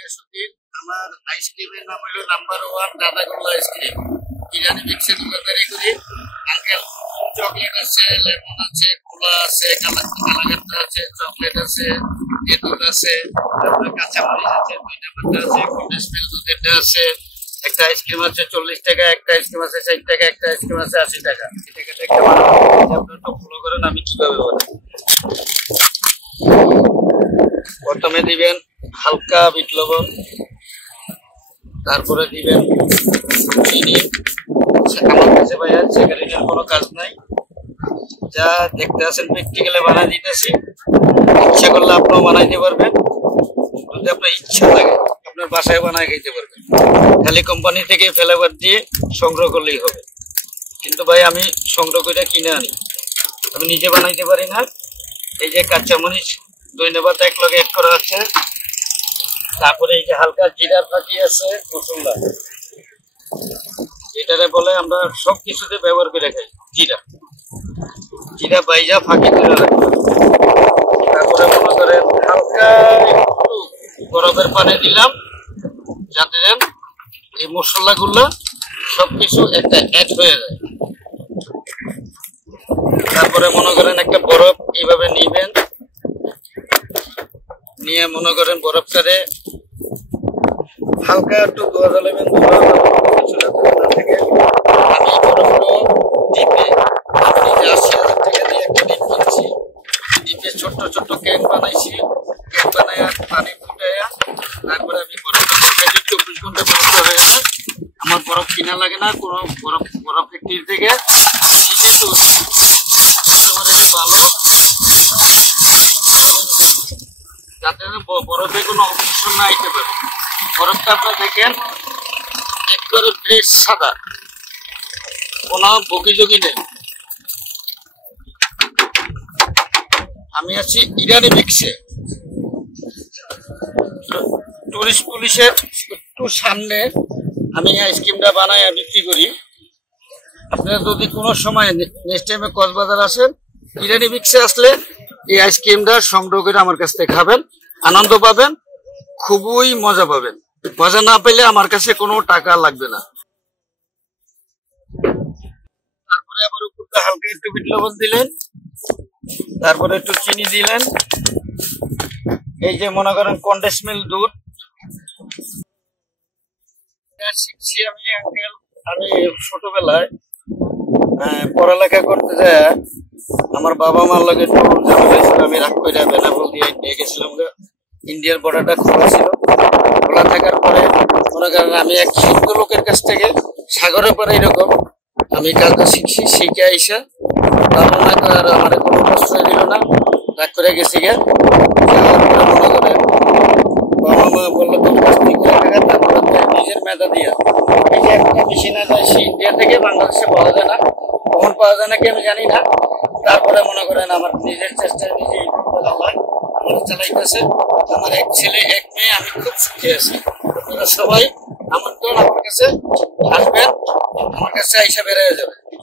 গিয়াসুদ্দিন। আমার আইসক্রিমের নাম হলো নাম্বার 1 দাদাগোল্লা আইসক্রিম। ইরানি মিক্সের দোকানদারি করি। আঙ্কেল চকলেট আছে, লেমন আছে, কোলা আছে, কালাকান্তা আছে, চকলেট আছে, তেঁতুল আছে, তারপরে কাঁচামরিচ আছে, দুইটা পাতা আছে, কন্ডেন্স মিল্ক দুধেরটা আছে। একটা আইসক্রিম আছে 40 টাকা, একটা আইসক্রিম আছে 60 টাকা, একটা আইসক্রিম আছে 80 টাকা। এটা একটা আপনারা তো ফলো করেন আমি কিভাবে বানাই। প্রথমে দিবেন হালকা বিট লবণ, তারপরে দিবেন চিনি। আমার কাছে ভাইয়া সেকারিনের কোনো কাজ নাই, যা দেখতে আছেন প্র্যাকটিক্যালে বানাই দিতেছি। ইচ্ছা করলে আপনিও বানাইতে পারবেন, যদি আপনার ইচ্ছা লাগে আপনার বাসায় বানায় খাইতে পারবেন। খালি কোম্পানি থেকে ফ্লেভার দিয়ে সংগ্রহ করলেই হবে। কিন্তু ভাই আমি সংগ্রহ করে কিনে আনি, আমি নিজে বানাইতে পারি না। এই যে কাঁচামরিচ ধন্যবাদ এক লগে অ্যাড করা আছে, তারপরে এই যে হালকা জিরার ফাঁকি আছে, মশলা এটারে বলে আমরা সব কিছুতে ব্যবহার করে খাই। জিরা বাইজা ফাঁকি করে রাখবো। তারপরে মনে করেন হালকা একটু বরফের পানি দিলাম, যাতে এই মশলাগুলো সবকিছু একটা অ্যাড হয়ে যায়। তারপরে মনে করেন একটা বরফ এইভাবে নিবেন, নিয়ে মনে করেন বরফটারে হালকা একটু ধোয়া জ্বালাবেন। থেকে আমি বরফটা ডিপে 80,000 টাকা দিয়ে একটা ডিপ কিনছি। ডিপে ছোট্ট ছোট্ট কেক বানাইছি, কেক বানাইয়া পানি ফুটাইয়া তারপরে আমি বরফটা 24 ঘন্টা বরফটা হয়ে যায়। আমার বরফ কিনা লাগে না, কোনো বরফ ফ্যাক্টরি থেকে শীতে তো ভালো, যাতে বরফে কোনো অপশন না আইতে পারে। বরফটা আপনারা দেখেন একবারে ফ্রেশ সাদা, কোনো বকিঝকি নেই। আমি আছি ইরানি মিক্সে, টুরিস্ট পুলিশের একটু সামনে আমি আইসক্রিমটা বানাই বিক্রি করি। আপনারা যদি কোনো সময় নেক্সট টাইমে কক্সবাজার আসেন, ইরানি মিক্সে আসলে এই আইসক্রিমটা সংগ্রহ করে আমার কাছ থেকে খাবেন, আনন্দ পাবেন, খুবই মজা পাবেন। মজা না পেলে আমার কাছে কোনো টাকা লাগবে না। তারপরে আবার উপরটা হালকা একটু বিট লবণ দিলেন, তারপরে একটু চিনি দিলেন। এই যে মনে করেন কন্ডেন্স মিল্ক দুধ শিখছি আমি আঙ্কেল। আমি ছোটবেলায় পড়ালেখা করতে যায় আমার বাবা মার লগে একটু ঝামেলা ছিল, আমি রাগ করে বেনাপোল দিয়ে নিয়ে গেছিলাম। ইন্ডিয়ার বর্ডারটা খোলা ছিল, খোলা থাকার পরে মনে করেন আমি এক শিক্ষক লোকের কাছ থেকে সাগরের পরে এরকম আমি কাজটা শিখছি। শিখে আইসা বাবা মা তো আর আমার কোনো প্রশ্রয় দিল না, রাগ করে গেছি গে। যাওয়ার পরে মনে করেন বাবা মা বললো তোর কাছ থেকে টাকা, তারপরে নিজের মেধা দিয়া এই যে একটা মেশিন আছে ইন্ডিয়া থেকে বাংলাদেশে পাওয়া যায় না, কখন পাওয়া যায় নাকি আমি জানি না। তারপরে মনে করেন আমার নিজের চেষ্টায় নিজেই আমার চালাইতেছে। আমার এক ছেলে এক মেয়ে, আমি খুব সুখী আছি। আপনারা সবাই আমার কাছে আসবেন, আমার কাছে আইসা বেড়ে যাবে।